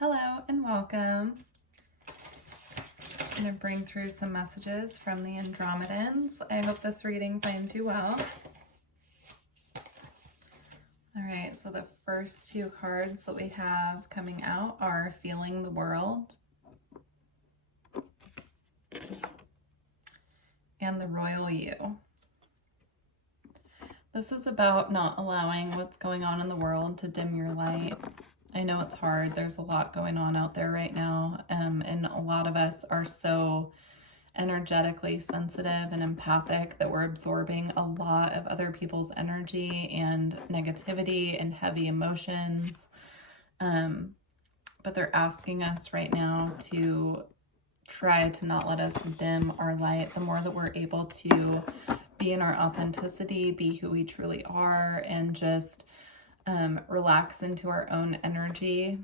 Hello and welcome. I'm going to bring through some messages from the Andromedans. I hope this reading finds you well. All right, so the first two cards that we have coming out are Feeling the World and the Royal You. This is about not allowing what's going on in the world to dim your light. I know it's hard. There's a lot going on out there right now, and a lot of us are so energetically sensitive and empathic that we're absorbing a lot of other people's energy and negativity and heavy emotions. But they're asking us right now to try to not let us dim our light. The more that we're able to be in our authenticity, be who we truly are, and just relax into our own energy.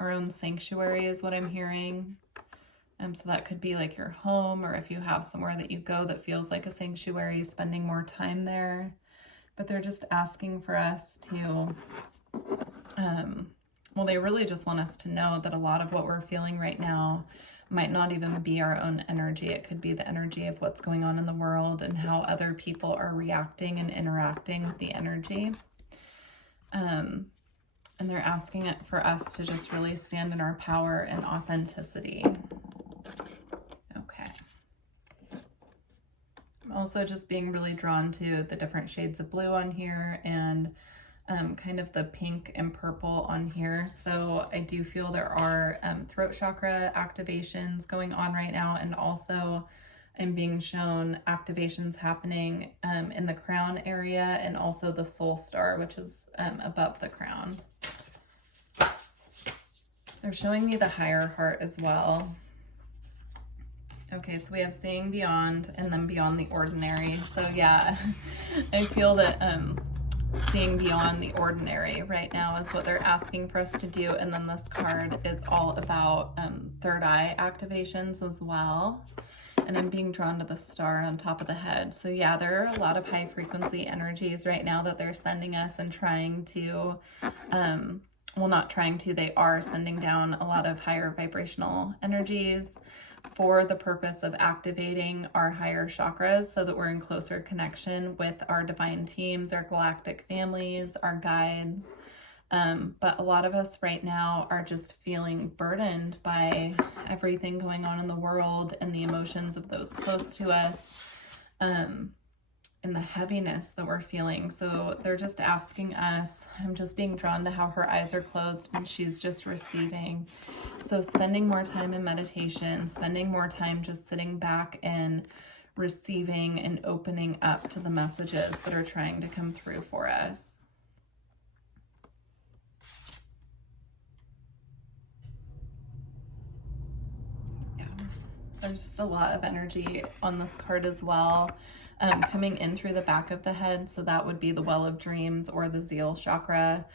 Our own sanctuary is what I'm hearing. So that could be like your home, or if you have somewhere that you go that feels like a sanctuary, spending more time there. But they're just asking for us to, well, they really just want us to know that a lot of what we're feeling right now might not even be our own energy. It could be the energy of what's going on in the world and how other people are reacting and interacting with the energy. And they're asking it for us to just really stand in our power and authenticity. Okay. I'm also just being really drawn to the different shades of blue on here and kind of the pink and purple on here. So I do feel there are throat chakra activations going on right now, and also I'm being shown activations happening in the crown area and also the soul star, which is above the crown. They're showing me the higher heart as well. Okay, so we have seeing beyond and then beyond the ordinary. So yeah, I feel that seeing beyond the ordinary right now is what they're asking for us to do. And then this card is all about third eye activations as well. And I'm being drawn to the star on top of the head. So yeah, there are a lot of high frequency energies right now that they're sending us and trying to, well, not trying to, they are sending down a lot of higher vibrational energies for the purpose of activating our higher chakras so that we're in closer connection with our divine teams, our galactic families, our guides. But a lot of us right now are just feeling burdened by everything going on in the world and the emotions of those close to us, and the heaviness that we're feeling. So they're just asking us, I'm just being drawn to how her eyes are closed and she's just receiving. So spending more time in meditation, spending more time just sitting back and receiving and opening up to the messages that are trying to come through for us. There's just a lot of energy on this card as well, coming in through the back of the head. So that would be the well of dreams or the zeal chakra.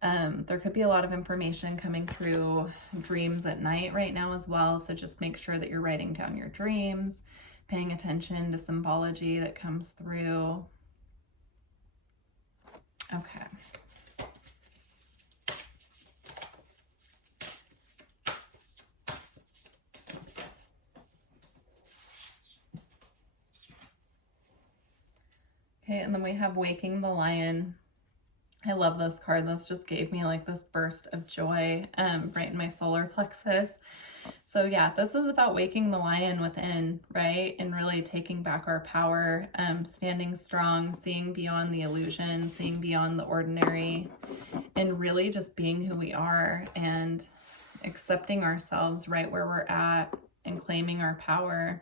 There could be a lot of information coming through dreams at night right now as well. So just make sure that you're writing down your dreams, paying attention to symbology that comes through. Okay. Okay, and then we have Waking the Lion. I love this card. This just gave me like this burst of joy right in my solar plexus. So yeah, this is about waking the lion within, right? And really taking back our power, standing strong, seeing beyond the illusion, seeing beyond the ordinary, and really just being who we are and accepting ourselves right where we're at and claiming our power.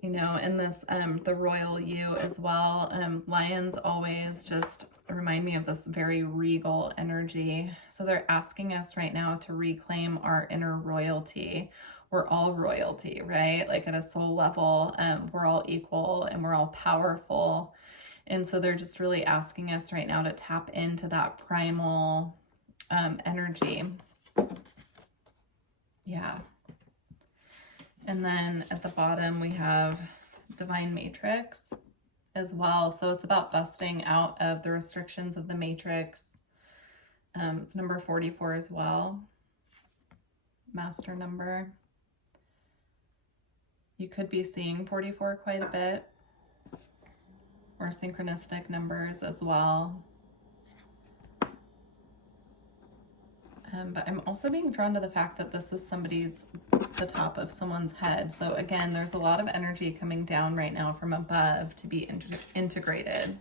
You know, and this, the royal you as well. Lions always just remind me of this very regal energy. So they're asking us right now to reclaim our inner royalty. We're all royalty, right? Like at a soul level, we're all equal and we're all powerful. And so they're just really asking us right now to tap into that primal energy. Yeah. And then at the bottom, we have Divine Matrix as well. So it's about busting out of the restrictions of the matrix, It's number 44 as well. Master number. You could be seeing 44 quite a bit, or synchronistic numbers as well. But I'm also being drawn to the fact that this is the top of someone's head. So again, there's a lot of energy coming down right now from above to be integrated.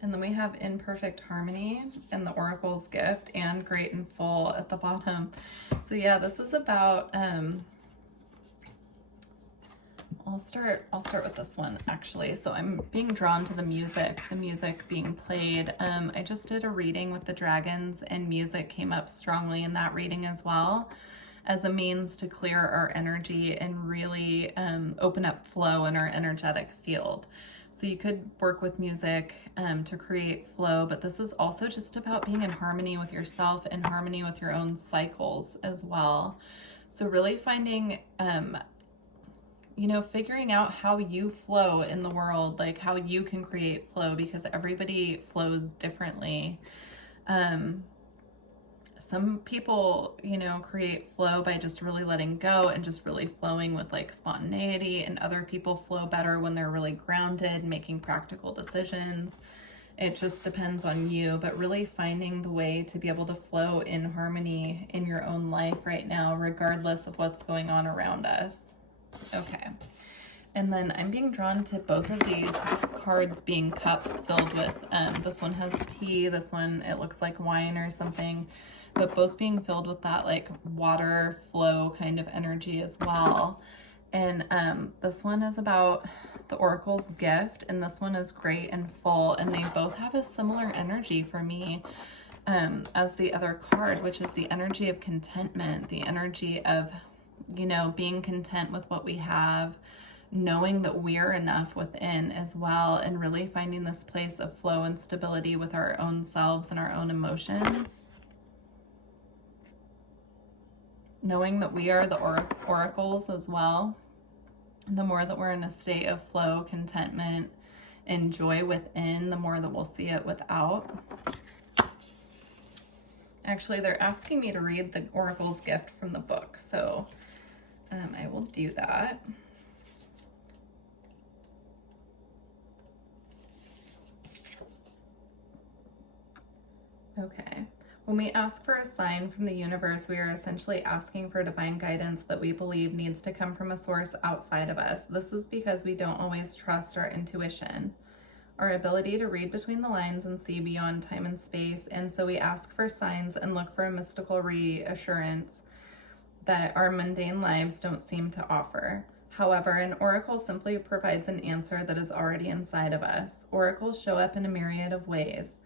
And then we have in perfect harmony and the Oracle's gift and great and full at the bottom. So yeah, this is about, I'll start with this one actually. So I'm being drawn to the music being played. I just did a reading with the dragons and music came up strongly in that reading as well, as a means to clear our energy and really open up flow in our energetic field. So you could work with music to create flow, but this is also just about being in harmony with yourself, in harmony with your own cycles as well. So really finding, figuring out how you flow in the world, like how you can create flow, because everybody flows differently. Some people, create flow by just really letting go and just really flowing with like spontaneity, and other people flow better when they're really grounded, making practical decisions. It just depends on you, but really finding the way to be able to flow in harmony in your own life right now, regardless of what's going on around us. Okay. And then I'm being drawn to both of these cards being cups filled with, this one has tea, this one, it looks like wine or something, but both being filled with that like water flow kind of energy as well. And this one is about the Oracle's gift, and this one is great and full, and they both have a similar energy for me as the other card, which is the energy of contentment, the energy of, being content with what we have, knowing that we're enough within as well, and really finding this place of flow and stability with our own selves and our own emotions. Knowing that we are the oracles as well. The more that we're in a state of flow, contentment, and joy within, the more that we'll see it without. Actually, they're asking me to read the Oracle's gift from the book, so I will do that. Okay. When we ask for a sign from the universe, we are essentially asking for divine guidance that we believe needs to come from a source outside of us. This is because we don't always trust our intuition, our ability to read between the lines and see beyond time and space. And so we ask for signs and look for a mystical reassurance that our mundane lives don't seem to offer. However, an oracle simply provides an answer that is already inside of us. Oracles show up in a myriad of ways.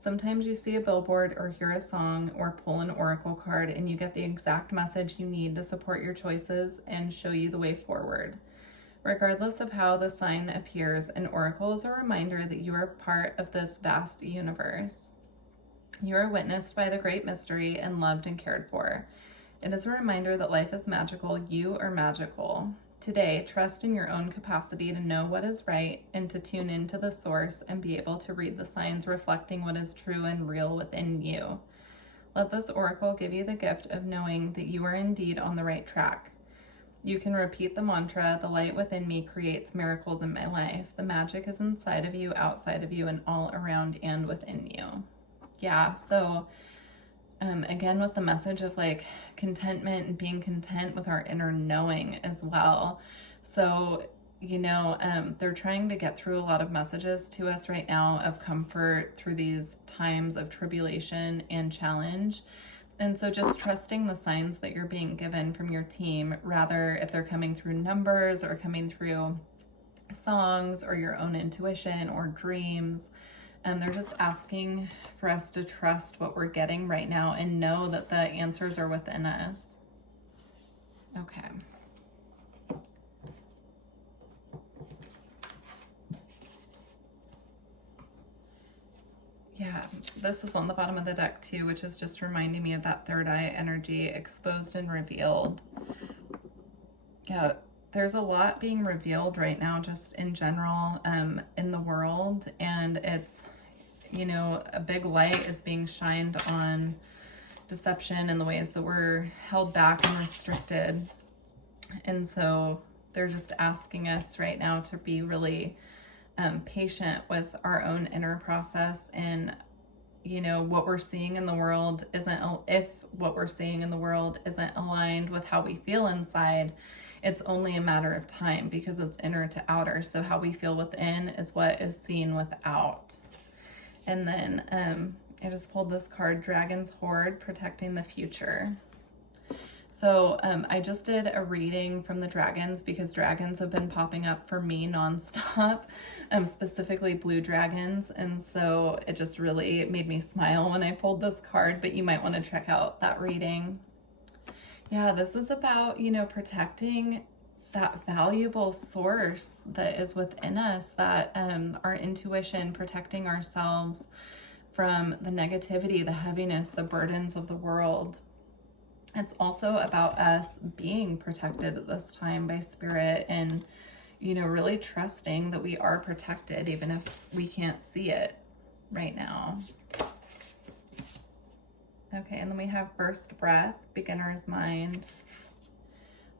Sometimes you see a billboard or hear a song or pull an oracle card and you get the exact message you need to support your choices and show you the way forward. Regardless of how the sign appears, an oracle is a reminder that you are part of this vast universe. You are witnessed by the great mystery and loved and cared for. It is a reminder that life is magical. You are magical. Today, trust in your own capacity to know what is right and to tune into the source and be able to read the signs reflecting what is true and real within you. Let this oracle give you the gift of knowing that you are indeed on the right track. You can repeat the mantra, the light within me creates miracles in my life. The magic is inside of you, outside of you, and all around and within you. Yeah, so again, with the message of like contentment and being content with our inner knowing as well. So, they're trying to get through a lot of messages to us right now of comfort through these times of tribulation and challenge. And so just trusting the signs that you're being given from your team, rather if they're coming through numbers or coming through songs or your own intuition or dreams. They're just asking for us to trust what we're getting right now and know that the answers are within us. Okay. Yeah, this is on the bottom of the deck too, which is just reminding me of that third eye energy, exposed and revealed. Yeah, there's a lot being revealed right now, just in general, in the world. And it's, you know, a big light is being shined on deception and the ways that we're held back and restricted. And so they're just asking us right now to be really patient with our own inner process. And, you know, what we're seeing in the world isn't, if what we're seeing in the world isn't aligned with how we feel inside, it's only a matter of time, because it's inner to outer. So how we feel within is what is seen without. And then I just pulled this card, Dragon's Horde, Protecting the Future. So I just did a reading from the dragons, because dragons have been popping up for me nonstop, specifically blue dragons. And so it just really made me smile when I pulled this card, but you might want to check out that reading. Yeah, this is about, you know, protecting that valuable source that is within us, that our intuition, protecting ourselves from the negativity, the heaviness, the burdens of the world. It's also about us being protected at this time by spirit, and, you know, really trusting that we are protected, even if we can't see it right now. Okay, and then we have First Breath, Beginner's Mind.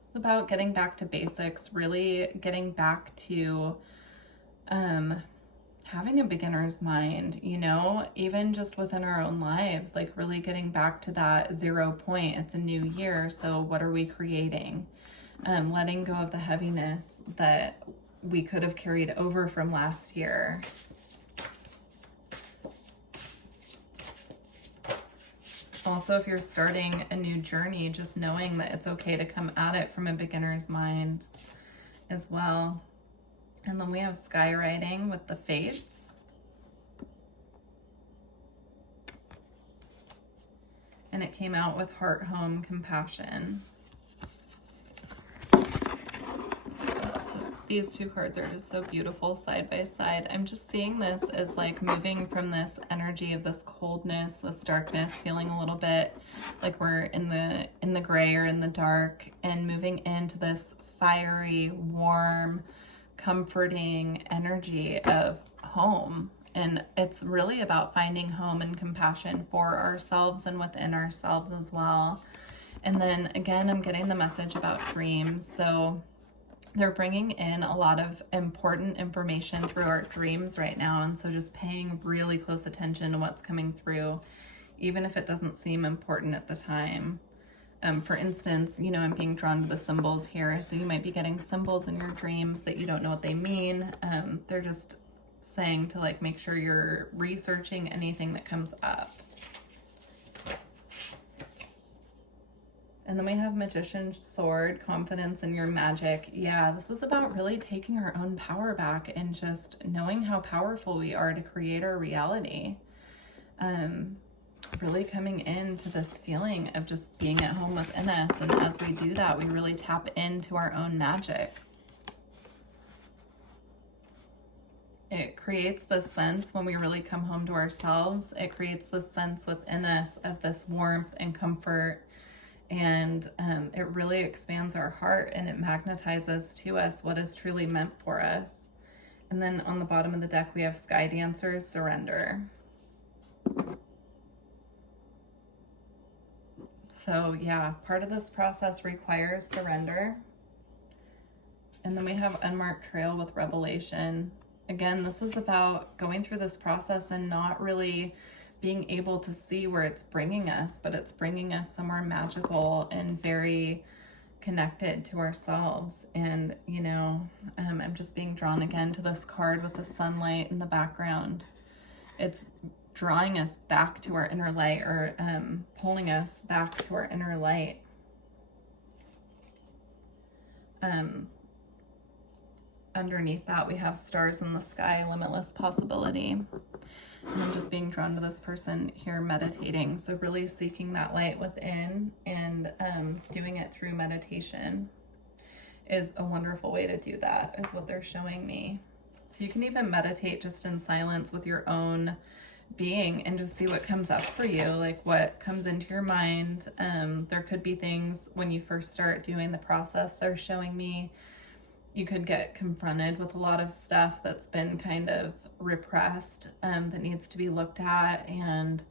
It's about getting back to basics, really getting back to having a beginner's mind, you know, even just within our own lives, like really getting back to that 0 point. It's a new year, so what are we creating? Letting go of the heaviness that we could have carried over from last year. Also, if you're starting a new journey, just knowing that it's okay to come at it from a beginner's mind as well. And then we have Skywriting with the Fates. And it came out with Heart, Home, Compassion. These two cards are just so beautiful side by side. I'm just seeing this as like moving from this energy of this coldness, this darkness, feeling a little bit like we're in the gray or in the dark, and moving into this fiery, warm, comforting energy of home. And it's really about finding home and compassion for ourselves and within ourselves as well. And then again, I'm getting the message about dreams. So they're bringing in a lot of important information through our dreams right now. And so just paying really close attention to what's coming through, even if it doesn't seem important at the time. For instance, you know, I'm being drawn to the symbols here. So you might be getting symbols in your dreams that you don't know what they mean. They're just saying to like make sure you're researching anything that comes up. And then we have Magician's Sword, Confidence in Your Magic. Yeah, this is about really taking our own power back and just knowing how powerful we are to create our reality. Really coming into this feeling of just being at home within us. And as we do that, we really tap into our own magic. It creates this sense when we really come home to ourselves. It creates this sense within us of this warmth and comfort. And it really expands our heart, and it magnetizes to us what is truly meant for us. And then on the bottom of the deck, we have Sky Dancers, Surrender. So yeah, part of this process requires surrender. And then we have Unmarked Trail with Revelation. Again, this is about going through this process and not really being able to see where it's bringing us, but it's bringing us somewhere magical and very connected to ourselves. And, you know, I'm just being drawn again to this card with the sunlight in the background. It's drawing us back to our inner light, or pulling us back to our inner light. Underneath that, we have Stars in the Sky, Limitless Possibility. And I'm just being drawn to this person here meditating. So really seeking that light within, and doing it through meditation is a wonderful way to do that, is what they're showing me. So you can even meditate just in silence with your own being and just see what comes up for you, like what comes into your mind. There could be things when you first start doing the process, they're showing me you could get confronted with a lot of stuff that's been kind of repressed, that needs to be looked at and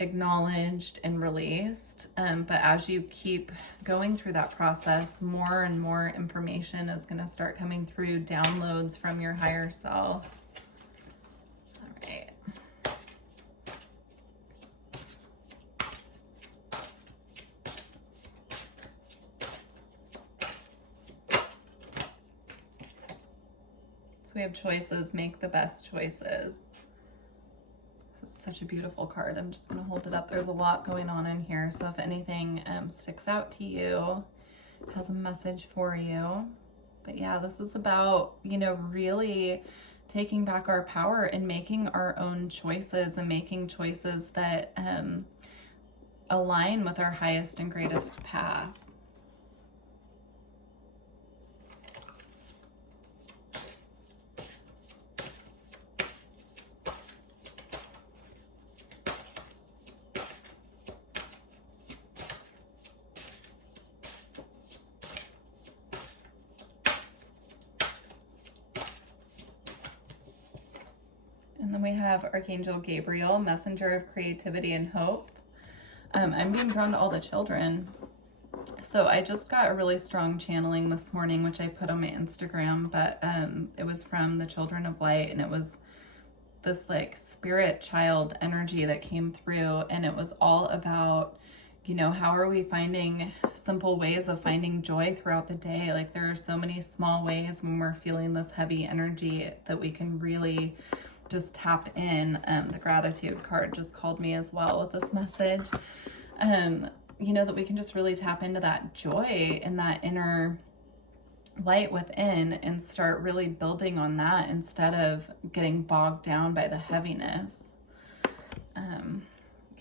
acknowledged and released. But as you keep going through that process, more and more information is going to start coming through, downloads from your higher self. All right. So we have choices, make the best choices. This is such a beautiful card. I'm just going to hold it up. There's a lot going on in here. So if anything sticks out to you, it has a message for you. But yeah, this is about, you know, really taking back our power and making our own choices and making choices that align with our highest and greatest path. And then we have Archangel Gabriel, messenger of creativity and hope. I'm being drawn to all the children. So I just got a really strong channeling this morning, which I put on my Instagram, but it was from the Children of Light, and it was this like spirit child energy that came through, and it was all about, you know, how are we finding simple ways of finding joy throughout the day? Like there are so many small ways when we're feeling this heavy energy that we can really just tap in. The gratitude card just called me as well with this message. You know, that we can just really tap into that joy and that inner light within and start really building on that instead of getting bogged down by the heaviness.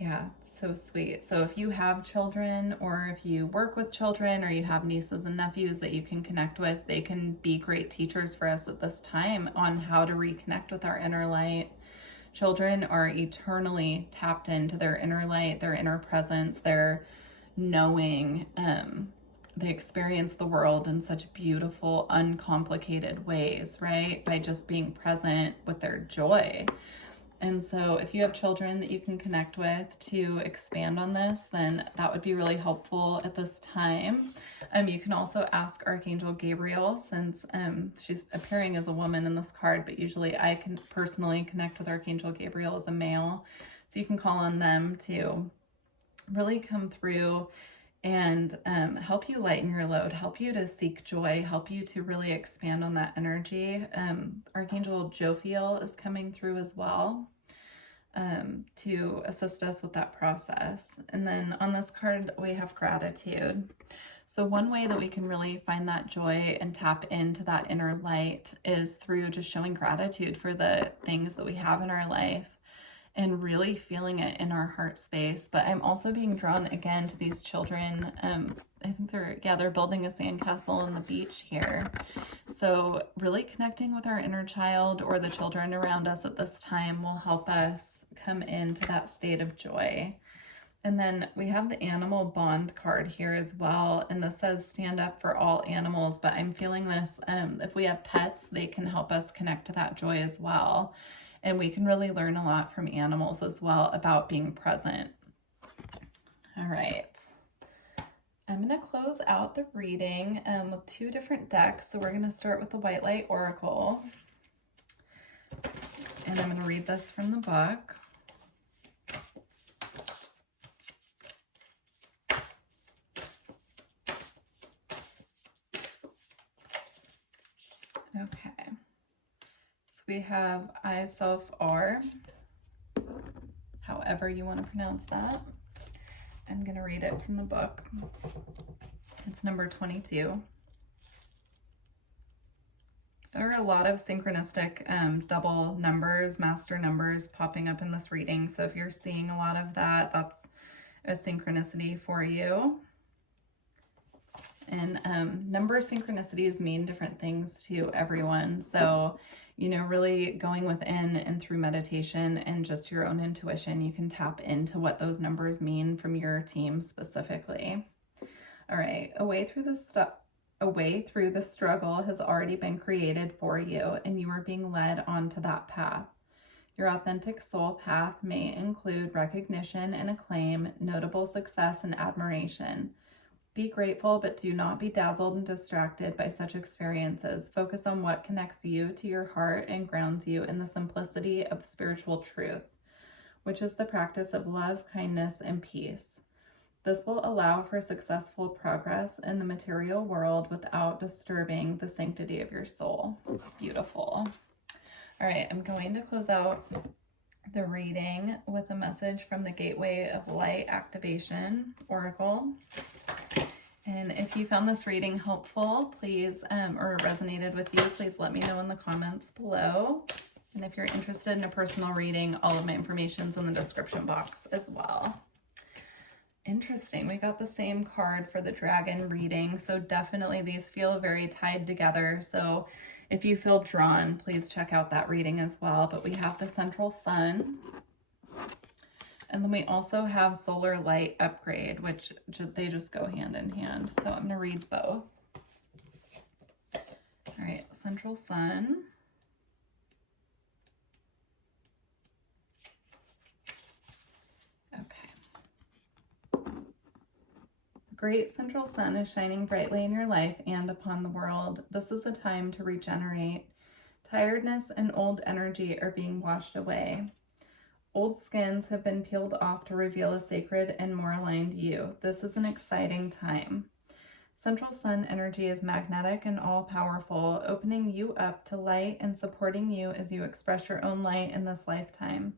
Yeah, it's so sweet. So if you have children, or if you work with children, or you have nieces and nephews that you can connect with, they can be great teachers for us at this time on how to reconnect with our inner light. Children are eternally tapped into their inner light, their inner presence, their knowing. They experience the world in such beautiful, uncomplicated ways, right? By just being present with their joy. And so if you have children that you can connect with to expand on this, then that would be really helpful at this time. You can also ask Archangel Gabriel, since she's appearing as a woman in this card, but usually I can personally connect with Archangel Gabriel as a male. So you can call on them to really come through and help you lighten your load, help you to seek joy, help you to really expand on that energy. Archangel Jophiel is coming through as well to assist us with that process. And then on this card, we have gratitude. So one way that we can really find that joy and tap into that inner light is through just showing gratitude for the things that we have in our life and really feeling it in our heart space. But I'm also being drawn again to these children. I think they're building a sandcastle on the beach here. So really connecting with our inner child or the children around us at this time will help us come into that state of joy. And then we have the animal bond card here as well. And this says stand up for all animals, but I'm feeling this, if we have pets, they can help us connect to that joy as well. And we can really learn a lot from animals as well about being present. All right. I'm going to close out the reading with two different decks. So we're going to start with the White Light Oracle. And I'm going to read this from the book. Okay. We have I, Self, R, however you want to pronounce that. I'm going to read it from the book. It's number 22. There are a lot of synchronistic double numbers, master numbers popping up in this reading. So if you're seeing a lot of that, that's a synchronicity for you. And number synchronicities mean different things to everyone. So, you know, really going within and through meditation and just your own intuition, you can tap into what those numbers mean from your team specifically. All right, a way through the struggle has already been created for you, and you are being led onto that path. Your authentic soul path may include recognition and acclaim, notable success and admiration. Be grateful, but do not be dazzled and distracted by such experiences. Focus on what connects you to your heart and grounds you in the simplicity of spiritual truth, which is the practice of love, kindness, and peace. This will allow for successful progress in the material world without disturbing the sanctity of your soul. It's beautiful. All right, I'm going to close out the reading with a message from the Gateway of Light Activation Oracle. And if you found this reading helpful, please, or resonated with you, please let me know in the comments below. And if you're interested in a personal reading, all of my information's in the description box as well. Interesting. We got the same card for the dragon reading. So definitely these feel very tied together. So if you feel drawn, please check out that reading as well. But we have the central sun. And then we also have solar light upgrade, which they just go hand in hand. So I'm going to read both. All right, central sun. Great central sun is shining brightly in your life and upon the world. This is a time to regenerate. Tiredness and old energy are being washed away. Old skins have been peeled off to reveal a sacred and more aligned you. This is an exciting time. Central sun energy is magnetic and all-powerful, opening you up to light and supporting you as you express your own light in this lifetime.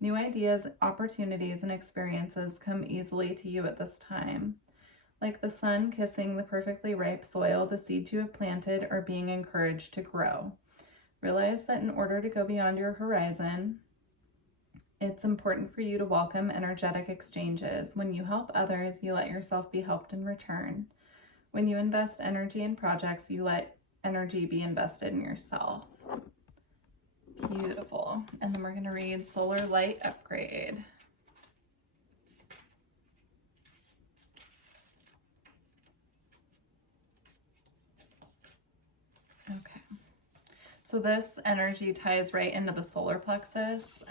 New ideas, opportunities, and experiences come easily to you at this time. Like the sun kissing the perfectly ripe soil, the seeds you have planted are being encouraged to grow. Realize that in order to go beyond your horizon, it's important for you to welcome energetic exchanges. When you help others, you let yourself be helped in return. When you invest energy in projects, you let energy be invested in yourself. Beautiful. And then we're going to read Solar Light Upgrade. Okay. So this energy ties right into the solar plexus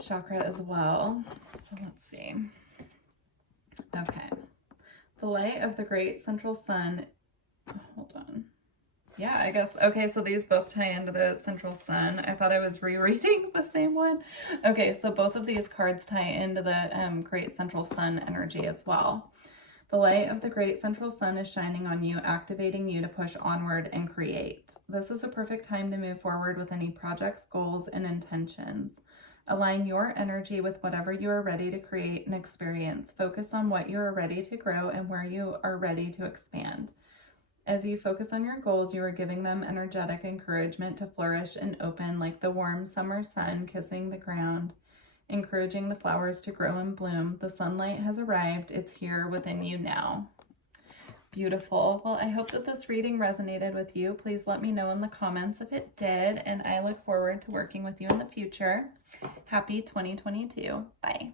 chakra as well. So let's see. Okay. The light of the great central sun. Hold on. Yeah, I guess. Okay, so these both tie into the central sun. I thought I was rereading the same one. Okay, so both of these cards tie into the great central sun energy as well. The light of the great central sun is shining on you, activating you to push onward and create. This is a perfect time to move forward with any projects, goals, and intentions. Align your energy with whatever you are ready to create and experience. Focus on what you are ready to grow and where you are ready to expand. As you focus on your goals, you are giving them energetic encouragement to flourish and open like the warm summer sun kissing the ground, encouraging the flowers to grow and bloom. The sunlight has arrived. It's here within you now. Beautiful. Well, I hope that this reading resonated with you. Please let me know in the comments if it did, and I look forward to working with you in the future. Happy 2022. Bye.